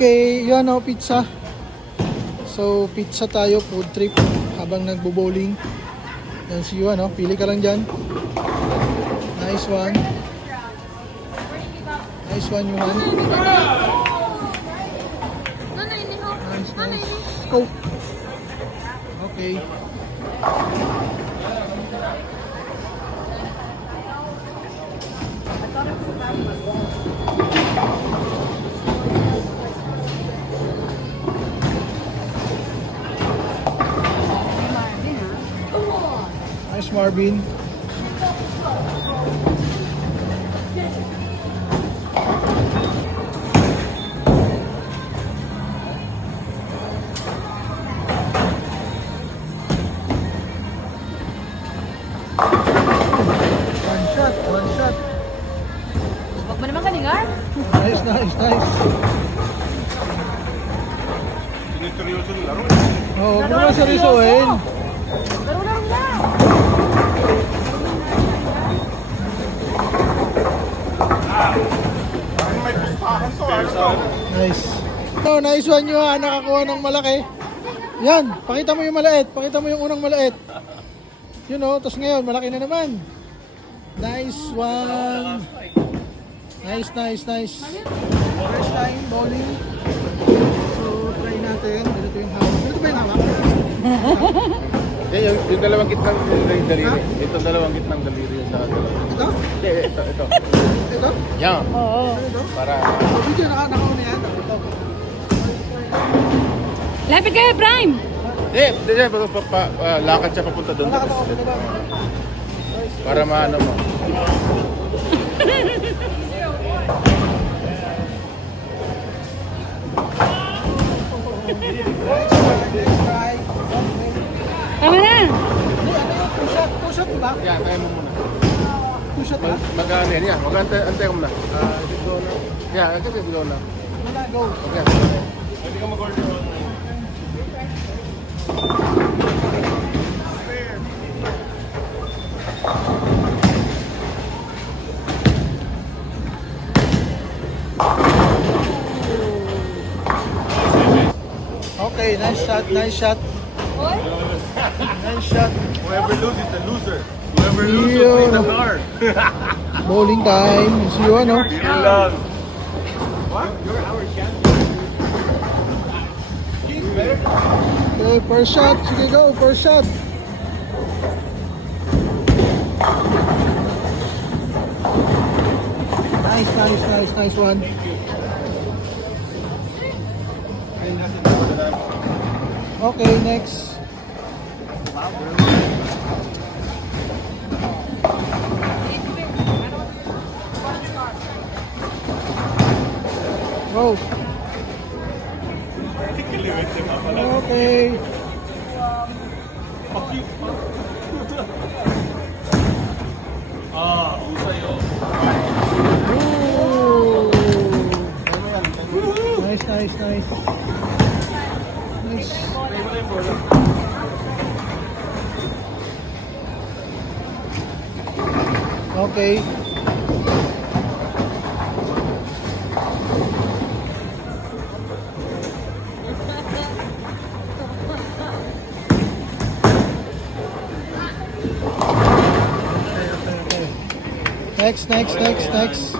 Okay, yan o, pizza. So, pizza tayo, food trip habang nagbo-bowling. Yan si Yuan, no? Pili ka lang dyan. Nice one. Nice one, Yuan. Nice, nice. Go. Okay. Nice, Marvin. One shot. Huwag mo naman kaningar. Nice, nice, nice. Sineryoso ng laro. Oo, huwag mo na seryosohin. Laro-laro na. May pustahan to. Nice. Oh, nice one nyo ha, nakakuha ng malaki. Yan, pakita mo yung maliit. Pakita mo yung unang maliit. Yun o, tapos ngayon, malaki na naman. Nice one. Nice, nice, nice. First time bowling. So, try natin. Ganito yung hawak. Ganito ba yung hawak? Yung dalawang gitnang daliri. Itong dalawang gitnang daliri sa dalawa. Ito? Hindi, ito. Ito? Yan. Oo. Ito? Para So, video, nakauna yan. Ito. Lapit kayo, Prime. hindi, lakad siya papunta doon. Wala ka ako. Ito ba? Para maano mo. Next try. Tama na. Hindi, ano yung two shot? Two shot ba? Yan, kaya mo muna. Two shot ba? Mag-ano yan, mag-antay ko muna. Go na. Yan, kasi go na. Wala, go. Okay. Pwede ka mag-order. Okay, nice shot, nice shot. Nice shot. Whoever loses, the loser. Whoever loses, wins the car. Bowling time. See you, ano? Yun lang. What? You're our champion. Okay, first shot. Sige, go. First shot. Nice, nice, nice, nice one. Okay, next. Go. Okay. Ooh. Nice, nice, nice. Nice. Okay. Next, next, next, next.